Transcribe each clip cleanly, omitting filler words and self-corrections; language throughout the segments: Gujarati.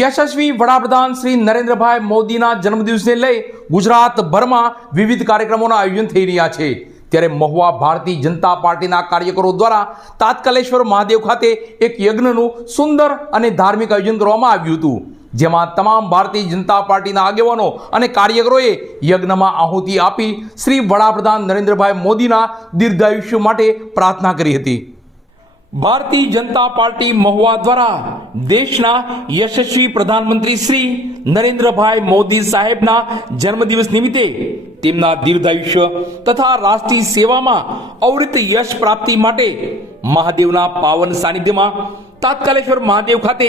યશસ્વી વડાપ્રધાન શ્રી નરેન્દ્રભાઈ મોદીના જન્મદિવસને લઈ ગુજરાતભરમાં વિવિધ કાર્યક્રમોના આયોજન થઈ રહ્યા છે। ત્યારે મહુવા ભારતીય જનતા પાર્ટીના કાર્યકરો દ્વારા તાત્કાલેશ્વર મહાદેવ ખાતે એક યજ્ઞનું સુંદર અને ધાર્મિક આયોજન કરવામાં આવ્યું હતું, જેમાં તમામ ભારતીય જનતા પાર્ટીના આગેવાનો અને કાર્યકરોએ યજ્ઞમાં આહુતિ આપી શ્રી વડાપ્રધાન નરેન્દ્રભાઈ મોદીના દીર્ઘાયુષ્ય માટે પ્રાર્થના કરી હતી। ભારતીય જનતા પાર્ટી મહુવા દ્વારા દેશના યશસ્વી પ્રધાનમંત્રી શ્રી નરેન્દ્રભાઈ મોદી સાહેબના જન્મદિવસ નિમિત્તે તેમના દીર્ઘાયુષ્ય તથા રાષ્ટ્રીય સેવામાં અવિરત યશ પ્રાપ્તિ માટે મહાદેવના પાવન સાનિધ્યમાં તાત્કાલેશ્વર મહાદેવ ખાતે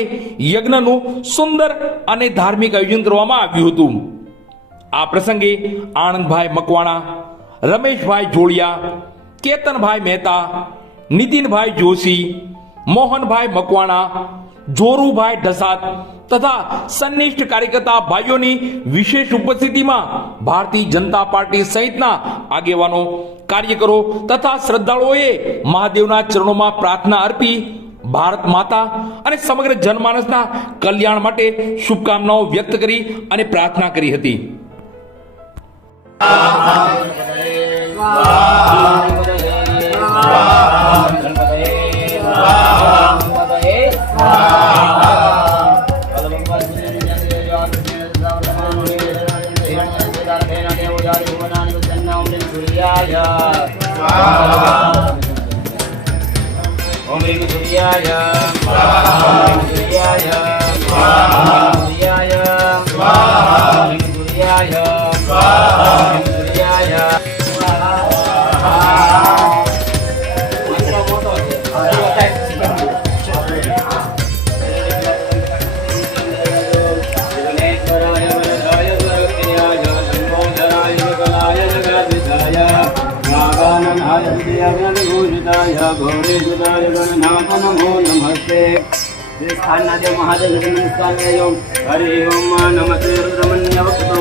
યજ્ઞનું સુંદર અને ધાર્મિક આયોજન કરવામાં આવ્યું હતું। આ પ્રસંગે આનંદભાઈ મકવાણા, રમેશભાઈ જોડિયા, કેતનભાઈ મહેતા, નીતિનભાઈ જોશી, મોહનભાઈ મકવાણા, જોરુભાઈ ઢસાત તથા સન્નિષ્ઠ કાર્યકર્તા ભાઈઓની વિશેષ ઉપસ્થિતિમાં ભારતીય જનતા પાર્ટી સહિતના આગેવાનો, કાર્યકરો તથા શ્રદ્ધાળુઓએ મહાદેવના ચરણોમાં પ્રાર્થના અર્પી ભારત માતા અને સમગ્ર જનમાનસના કલ્યાણ માટે શુભકામનાઓ વ્યક્ત કરી અને પ્રાર્થના કરી હતી। ओम ह्रीं सूर्याय स्वाहा, ओम सूर्याय स्वाहा, सूर्याय स्वाहा, सूर्याय स्वाहा, सूर्याय गौरीजुताय गणनाथ नमो नमस्ते। स्थानादेव महादेव नमस्कार हरि ओम नमस्ते रुद्रमण्य वक्तो